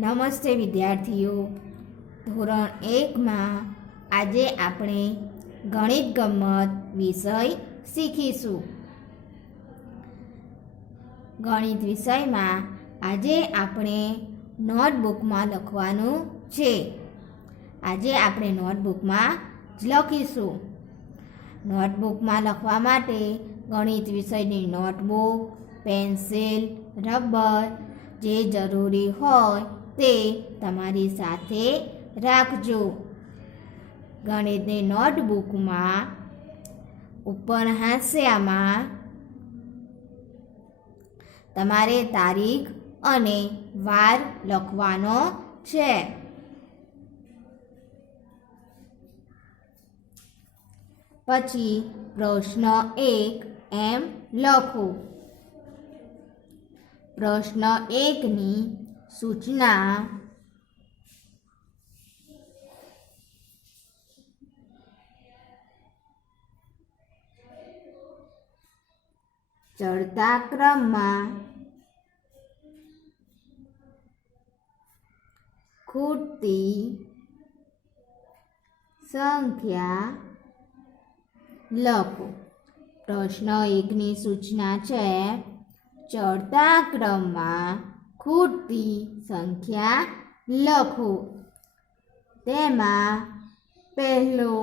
નમસ્તે વિદ્યાર્થીઓ. ધોરણ 1માં આજે આપણે ગણિત ગમ્મત વિષય શીખીશું. ગણિત વિષયમાં આજે આપણે નોટબુકમાં લખવાનું છે. આજે આપણે નોટબુકમાં જ લખીશું. નોટબુકમાં લખવા માટે ગણિત વિષયની નોટબુક, પેન્સિલ, રબર જે જરૂરી હોય તે તમારી સાથે રાખજો. ગણિતની નોટબુકમાં ઉપર હાંસિયામાં તમારે તારીખ અને વાર લખવાનો છે. પછી પ્રશ્ન 1 એમ લખો. પ્રશ્ન 1ની સૂચના ચડતા ક્રમમાં ખૂટતી સંખ્યા લખો. પ્રશ્ન 1ની સૂચના છે ચડતા ક્રમમાં ખૂટતી સંખ્યા લખો. તેમાં પહેલો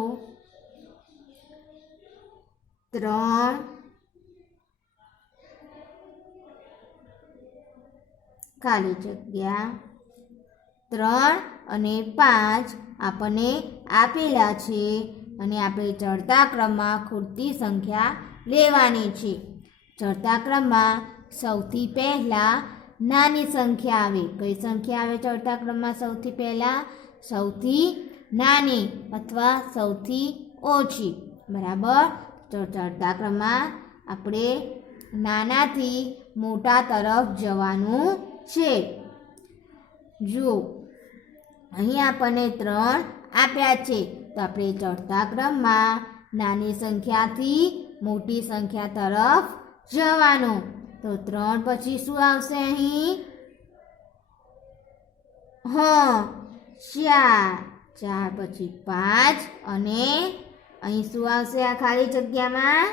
3 ખાલી જગ્યા 3 અને 5 આપણને આપેલા છે અને આપણે ચડતા ક્રમમાં ખૂટતી સંખ્યા લેવાની છે. ચડતા ક્રમમાં સૌથી પહેલાં નાની સંખ્યા આવે. કઈ સંખ્યા આવે ચડતા ક્રમમાં સૌથી પહેલાં? સૌથી નાની અથવા સૌથી ઓછી. બરાબર. તો ચડતા ક્રમમાં આપણે નાનાથી મોટા તરફ જવાનું છે. જો અહીં આપણને 3 આપ્યા છે તો આપણે ચડતા ક્રમમાં નાની સંખ્યાથી મોટી સંખ્યા તરફ જવાનું. તો 3 પછી શું આવશે અહીં? 4 પછી 5 અને અહીં શું આવશે આ ખાલી જગ્યામાં?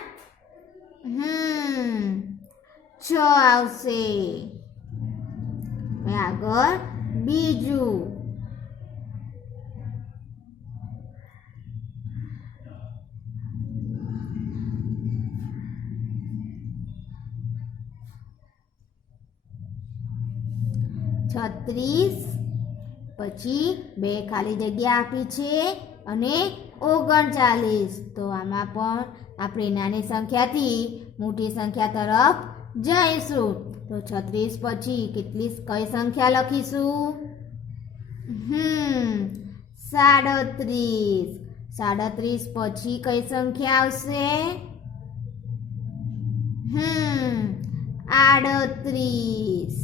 6 આવશે. આગળ બીજું 36 પછી 2 ખાલી જગ્યા આપી છે અને 39. તો આમાં પણ આપણે નાની સંખ્યાથી મોટી સંખ્યા તરફ જઈશું. તો 36 પછી કઈ સંખ્યા લખીશું? 37. 37 પછી કઈ સંખ્યા આવશે? 38.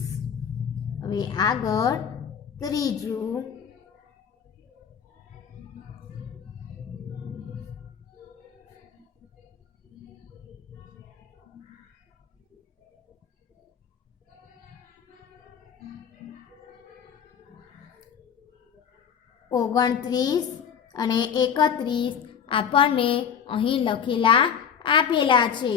હવે આગળ ત્રીજું 29 અને 31 આપણને અહીં લખેલા આપેલા છે.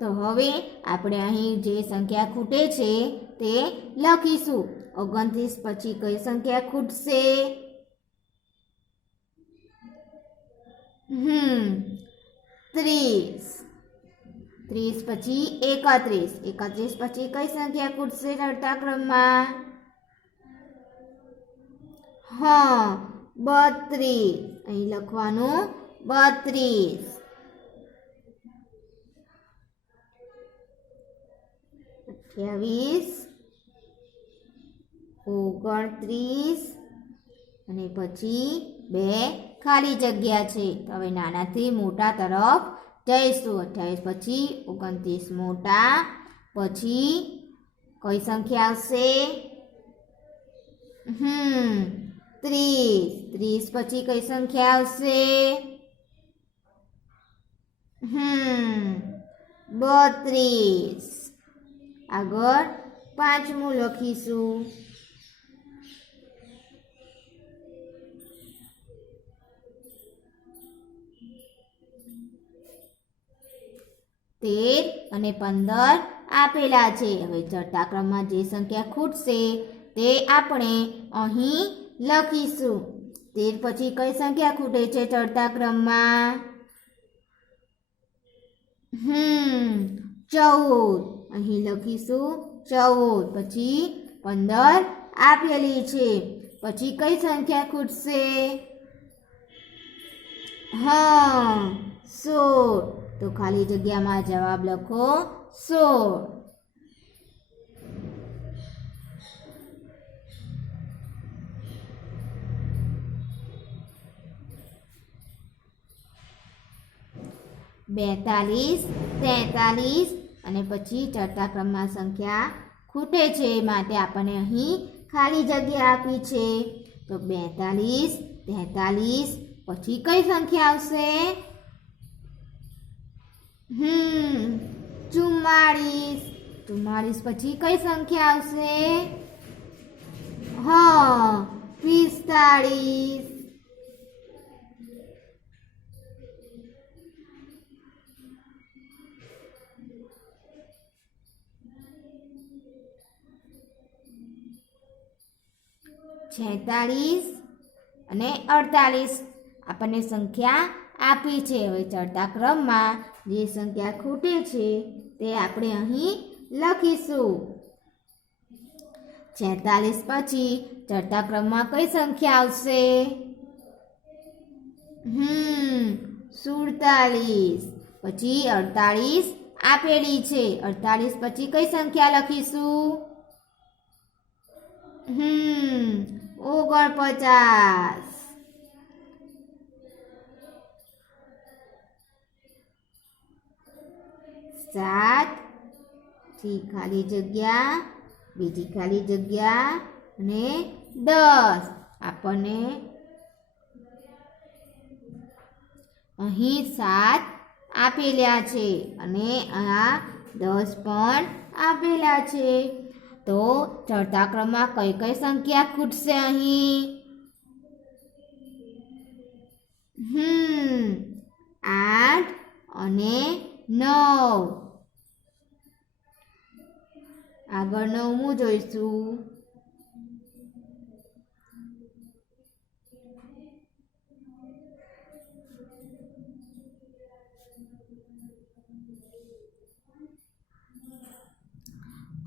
તો હવે આપણે અહીં જે સંખ્યા ખૂટે છે તે લખીશું. 29 પછી કઈ સંખ્યા ખૂટશે? 30. 30 પછી 31. 31 પછી કઈ સંખ્યા ખૂટશે ચડતા ક્રમમાં? 32. અહીં લખવાનું 32. 28, 29 અને પછી 2 ખાલી જગ્યા છે. હવે નાનાથી મોટા તરફ જઈશું. 28 પછી 29 મોટા. પછી કઈ સંખ્યા આવશે? 30. 30 પછી કઈ સંખ્યા આવશે? 32. આગળ પાંચમું લખીશું 13 અને 15 આપેલા છે. હવે ચડતા ક્રમમાં જે સંખ્યા ખૂટશે તે આપણે અહીં લખીશું. 13 પછી કઈ સંખ્યા ખૂટે છે ચડતા ક્રમમાં? 14. અહીં લખીશું 14. પછી 15 આપેલી છે. પછી કઈ સંખ્યા ખૂટશે? 16. તો ખાલી જગ્યામાં જવાબ લખો 16. બેતાલીસ, 43 અને પછી ચડતા ક્રમમાં સંખ્યા ખૂટે છે માટે આપણને અહીં ખાલી જગ્યા આપી છે. તો 42, 43 પછી કઈ સંખ્યા આવશે? 44. 44 પછી કઈ સંખ્યા આવશે? 45. છેતાલીસ અને 48 આપણને સંખ્યા આપી છે. હવે ચડતા ક્રમમાં જે સંખ્યા ખૂટે છે તે આપણે અહીં લખીશું. 46 પછી ચડતા ક્રમમાં કઈ સંખ્યા આવશે? 47. પછી 48 આપેલી છે. 48 પછી કઈ સંખ્યા લખીશું? 49. 7 થી ખાલી જગ્યા, બીજી ખાલી જગ્યા અને 10 આપણને અહીં 7 આપેલા છે અને આ 10 પણ આપેલા છે. તો ચડતા ક્રમમાં કઈ કઈ સંખ્યા ખૂટશે અહીં? 8 અને 9. આગળ 9મું જોઈશું.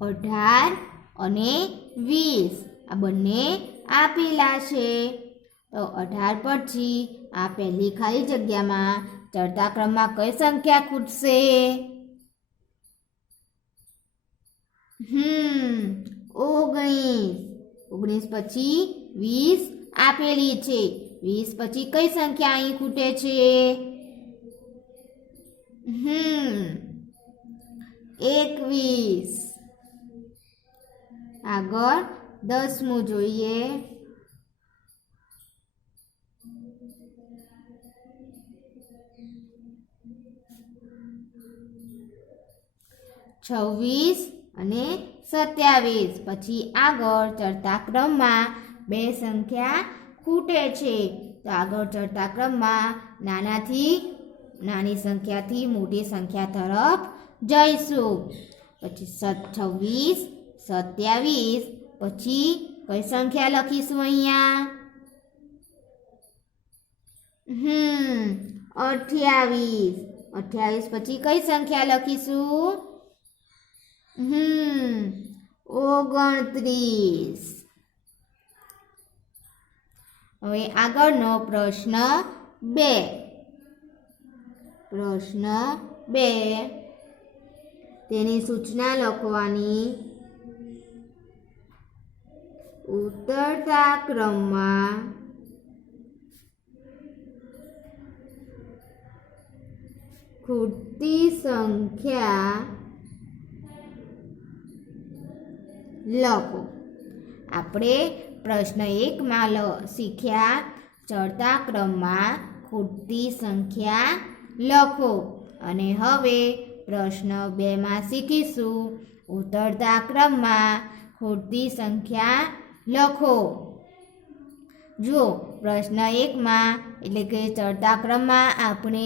અઢાર અને 20 આ બંને આપેલા છે. તો 18 પછી આ પહેલી ખાલી જગ્યામાં ચડતા ક્રમમાં કઈ સંખ્યા ખૂટશે? 19. 19 પછી 20 આપેલી છે. 20 પછી કઈ સંખ્યા અહીં ખૂટે છે? 21. આગળ 10મું જોઈએ. 26 અને 27 પછી આગળ ચડતા ક્રમમાં બે સંખ્યા ખૂટે છે. તો આગળ ચડતા ક્રમમાં નાની સંખ્યાથી મોટી સંખ્યા તરફ જઈશું. પછી 26, 27 પછી કઈ સંખ્યા લખીશું અહીંયા? 28. 28 પછી કઈ સંખ્યા લખીશું? 29. હવે આગળનો પ્રશ્ન 2. પ્રશ્ન 2 તેની સૂચના લખવાની. ઉતરતા ક્રમમાં ખૂટતી સંખ્યા લખો. આપણે પ્રશ્ન 1માં શીખ્યા ચડતા ક્રમમાં ખૂટતી સંખ્યા લખો અને હવે પ્રશ્ન 2માં શીખીશું ઉતરતા ક્રમમાં ખૂટતી સંખ્યા લખો. જુઓ પ્રશ્ન 1માં એટલે કે ચડતા ક્રમમાં આપણે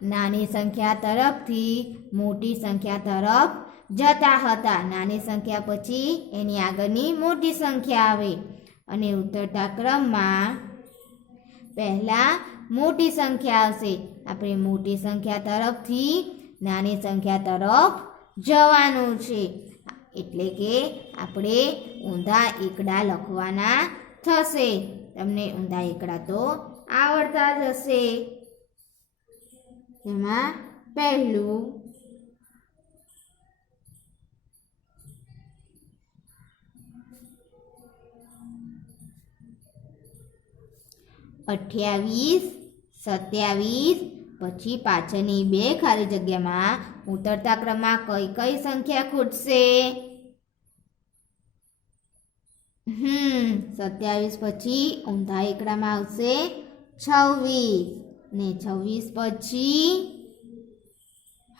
નાની સંખ્યા તરફથી મોટી સંખ્યા તરફ જતા હતા. નાની સંખ્યા પછી એની આગળની મોટી સંખ્યા આવે અને ઉતરતા ક્રમમાં પહેલાં મોટી સંખ્યા આવશે. આપણે મોટી સંખ્યા તરફથી નાની સંખ્યા તરફ જવાનું છે. એટલે કે આપણે ઊંધા એકડા લખવાના થશે. તમને ઊંધા એકડા તો આવડતા જ હશે. એમાં પહેલું 28, 27 પછી પાછળની બે ખાલી જગ્યામાં ઉતરતા ક્રમમાં કઈ કઈ સંખ્યા ખૂટશે? 27 પછી ઊંધા એકડામાં આવશે 26 ને 26 પછી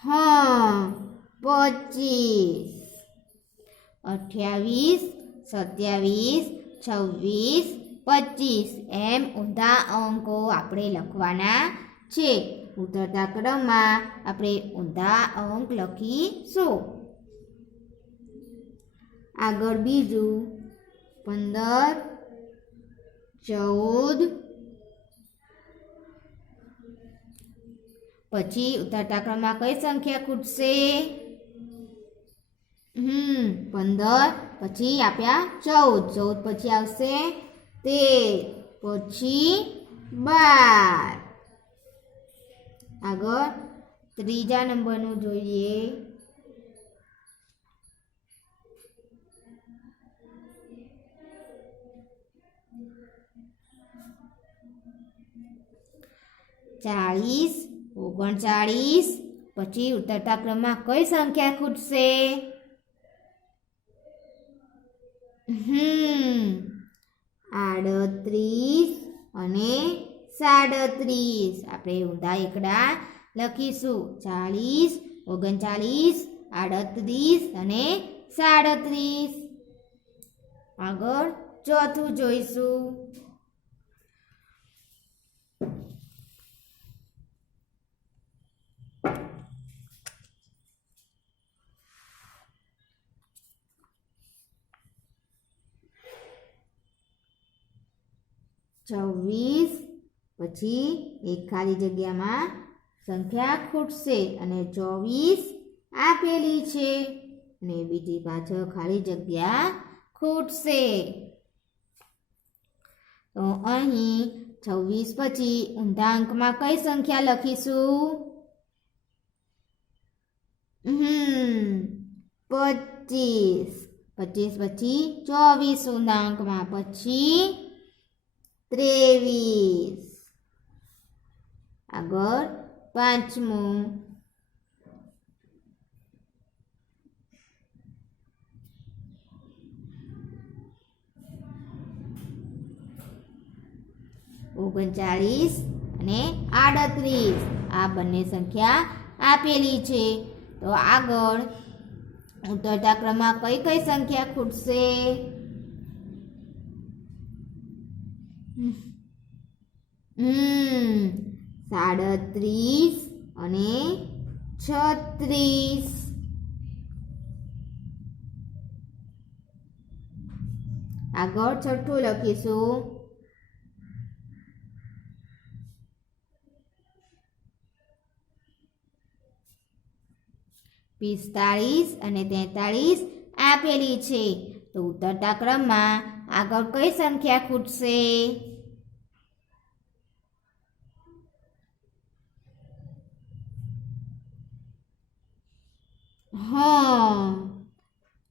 25. 28, 27, 26, 25 એમ ઊંધા અંકો આપણે લખવાના છે. ઉતરતા ક્રમમાં આપણે ઊંધા અંક લખીશું. આગળ બીજું 15, 14 પછી ઉતરતા ક્રમમાં કઈ સંખ્યા ખૂટશે? 15 પછી આપ્યા 14, 14 પછી આવશે 13 પછી 12. આગળ ત્રીજા નંબરનું જોઈએ. 40, 39 પછી ઉતરતા ક્રમમાં કઈ સંખ્યા ખૂટશે? 38 અને 37. આપણે ઊંધા એકડા લખીશું. 40, 39, 38 અને 37. આગળ ચોથું જોઈશું. 24 પછી એક ખાલી જગ્યામાં સંખ્યા ખૂટશે અને 24 આપેલી છે અને બીજી પાછળ ખાલી જગ્યા ખૂટશે. તો અહીં 26 પછી ઊંધા અંકમાં કઈ સંખ્યા લખીશું? 25. 25 પછી 24 ઊંધા અંકમાં પછી 23. આગળ પાંચમું 39 અને 38. આ બંને સંખ્યા આપેલી છે. તો આગળ ઉતરતા ક્રમમાં કઈ કઈ સંખ્યા ખૂટશે? 37 અને 36. આગળ છઠ્ઠું લખીશું. 45 અને 43 આપેલી છે. તો ઉતરતા ક્રમમાં આગળ કઈ સંખ્યા ખૂટશે?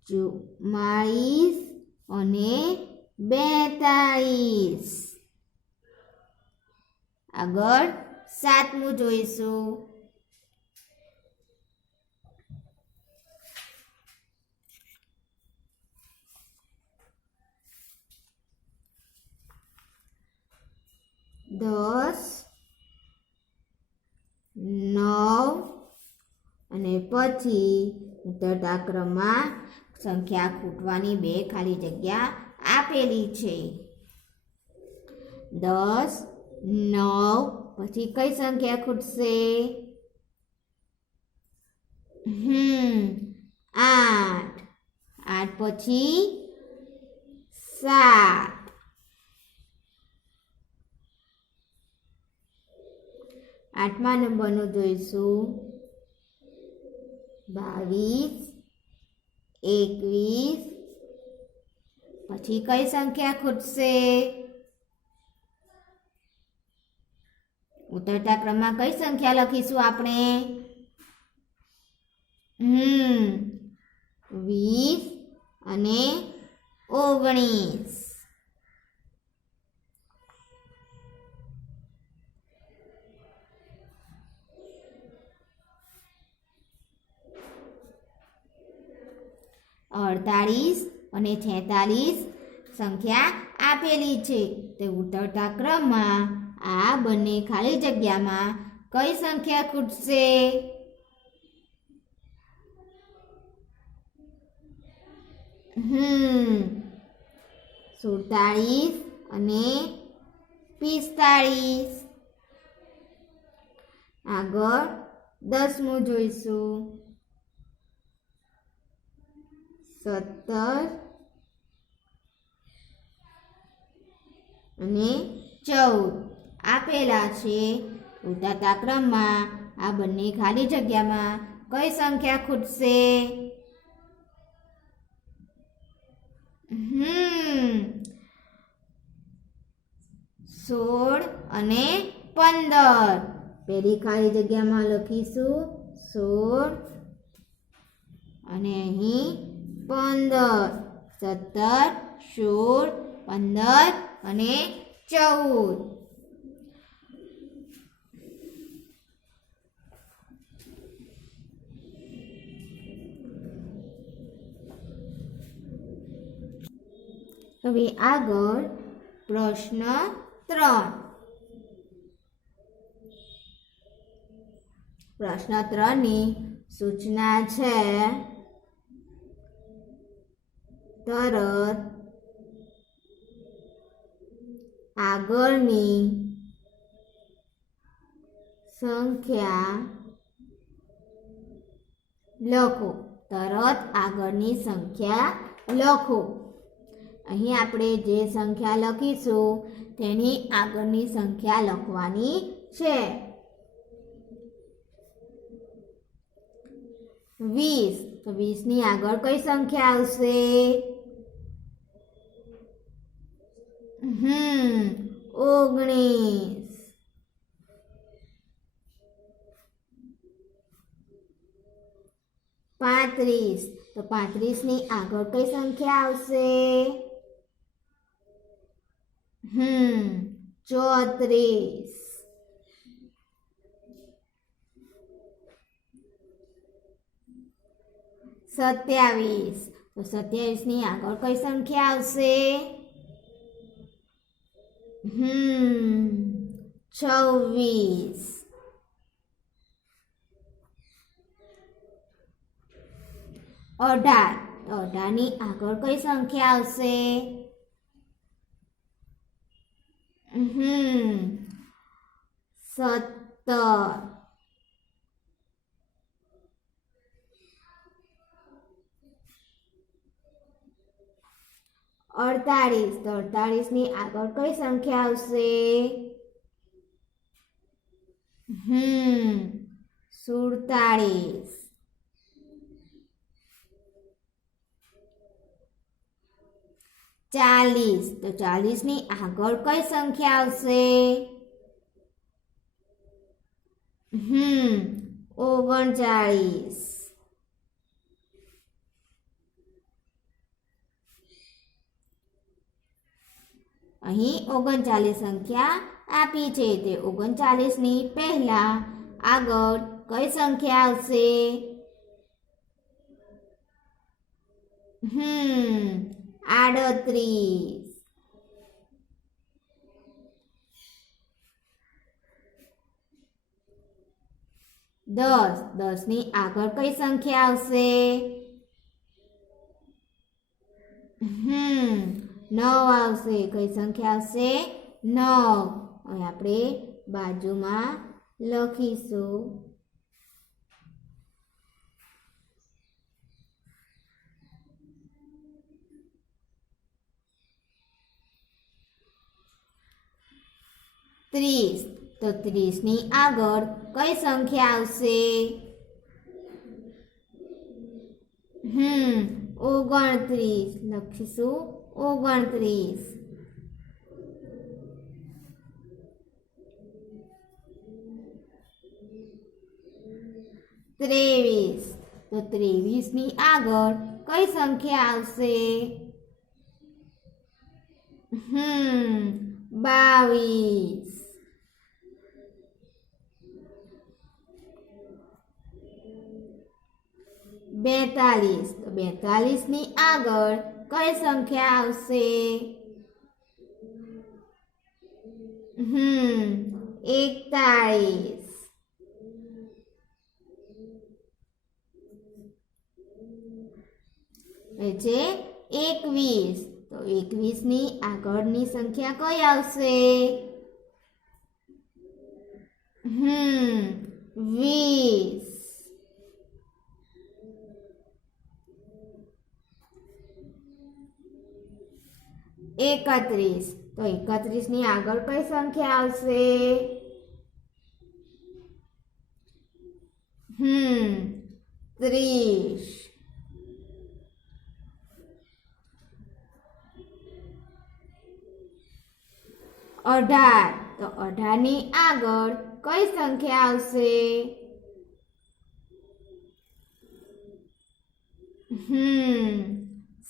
44 અને 42. આગળ સાતમું જોઈશું. 10, 9 અને પછી ઉતરતા ક્રમમાં સંખ્યા ખૂટવાની બે ખાલી જગ્યા આપેલી છે. 10, 9 પછી કઈ સંખ્યા ખૂટશે? 8 8 પછી 7 8મા નંબરનું જોઈશું 22 21 પછી કઈ સંખ્યા ખૂટશે ઉતરતા ક્રમમાં કઈ સંખ્યા લખીશું આપણે 20 અને 19 48 અને 46 સંખ્યા આપેલી છે તે ઉતરતા ક્રમમાં આ બંને ખાલી જગ્યામાં કઈ સંખ્યા ખૂટશે 47 અને 45 આગળ 10મું જોઈશું 17 અને 14 આપેલા છે ઉતરતા ક્રમમાં આ બંને ખાલી જગ્યામાં કઈ સંખ્યા ખૂટશે 16 અને 15 પહેલી ખાલી જગ્યામાં લખીશું 16 અને અહીં 15 17 16 15 અને 14 હવે આગળ પ્રશ્ન 3 પ્રશ્ન 3 ની સૂચના છે તરત આગળની સંખ્યા લખો તરત આગળની સંખ્યા લખો અહીં આપણે જે સંખ્યા લખીશું તેની આગળની સંખ્યા લખવાની છે 20 તો 20 ની આગળ કઈ સંખ્યા આવશે 19 35 તો 35 ની આગળ કઈ સંખ્યા આવશે 34 27 તો 27 ની આગળ કઈ સંખ્યા આવશે 26 18 ની આગળ કઈ સંખ્યા આવશે 17 48 તો 48 ની આગળ કઈ સંખ્યા આવશે 47 40 તો 40 ની આગળ કઈ સંખ્યા આવશે 39 અહીં 39 સંખ્યા આપી છે તે 39 ની પહેલા આગળ કઈ સંખ્યા આવશે 38 10 ની આગળ કઈ સંખ્યા આવશે 9 આવશે કઈ સંખ્યા આવશે 9 હવે આપણે બાજુમાં લખીશું 30. તો 30 ની આગળ કઈ સંખ્યા આવશે? 29. લખીશું 29. 23. તો 23 ની આગળ કઈ સંખ્યા આવશે? 22. 42. તો 42 ની આગળ કઈ સંખ્યા આવશે? 41. એ છે 21. તો 21 ની આગળની સંખ્યા કઈ આવશે? 20. 31. તો 31 ની આગળ કઈ સંખ્યા આવશે? 30. 18. તો 18 ની આગળ કઈ સંખ્યા આવશે?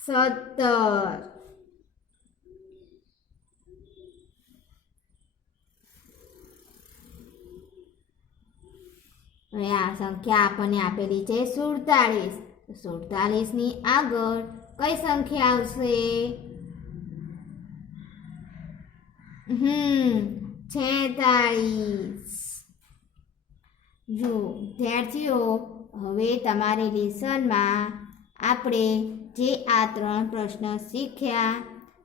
17. હવે આ સંખ્યા આપણને આપેલી છે 47. તો 47 ની આગળ કઈ સંખ્યા આવશે? 46. જો વિદ્યાર્થીઓ, હવે તમારી લેસનમાં આપણે જે આ 3 પ્રશ્ન શીખ્યા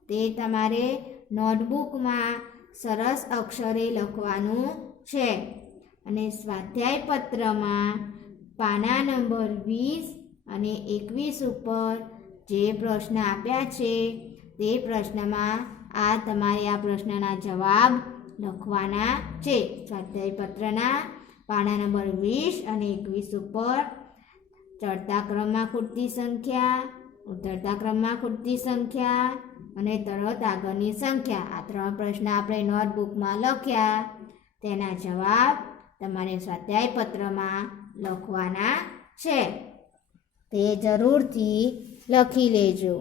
તે તમારે નોટબુકમાં સરસ અક્ષરે લખવાનું છે. અને સ્વાધ્યાય પત્રમાં પાના નંબર 20 અને 21 ઉપર જે પ્રશ્ન આપ્યા છે તે પ્રશ્નમાં તમારે આ પ્રશ્નના જવાબ લખવાના છે. સ્વાધ્યાય પત્રના પાના નંબર 20 અને 21 ઉપર ચડતા ક્રમમાં ખૂટતી સંખ્યા, ઉતરતા ક્રમમાં ખૂટતી સંખ્યા અને તરત આગળની સંખ્યા, આ 3 પ્રશ્ન આપણે નોટબુકમાં લખ્યા. તેના જવાબ તમારે સ્વાધ્યાય પત્રમાં લખવાના છે. તે જરૂરથી લખી લેજો.